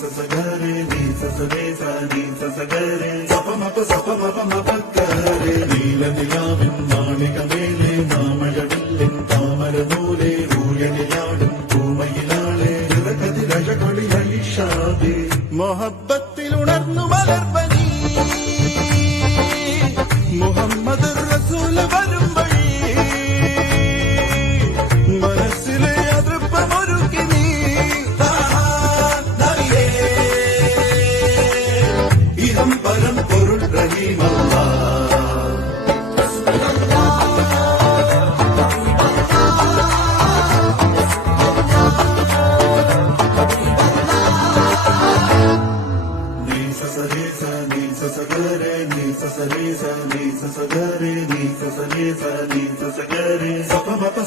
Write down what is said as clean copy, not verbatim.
सगरे नी सरे सा नी सगरे സപമപ നീലനിലാവിൻ മാളികമേലെ മാമഴവില്ലിൻ താമരനൂലെ ഊയലിലാടും പൂമയിലാളെ ഇറകതിരഴകൊളി ഐഷാദേ മൊഹബത്തിൽ ഉണർന്നു മലർവനി മുഹമ്മദ് റസൂൽ വരും വഴി മനസ്സിലെ അതൃപ്പമൊരുക്കി നീ ഇഹം പരം പൊരുൾ റഹീമല്ല सगरे नी सरे सा नी सगरे नी सरे सा नी सगरे सपमप